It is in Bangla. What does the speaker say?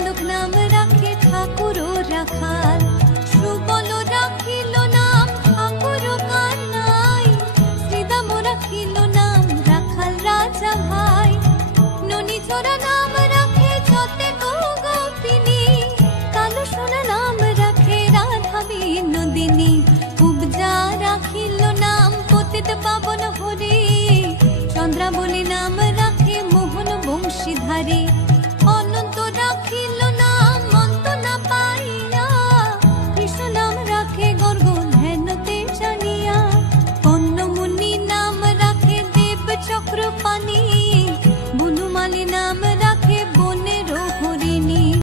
বালক নাম রাখে ঠাকুর রাখাল, সুবল রাখিল নাম ঠাকুর কানাই, শ্রীদাম রাখিল নাম রাখাল রাজা ভাই, ননীচরা নাম রাখে যতে গোপিনী, কালো সোনা নাম রাখে রাধা বিনোদিনী, উপজা রাখিল নাম পতিত পাবন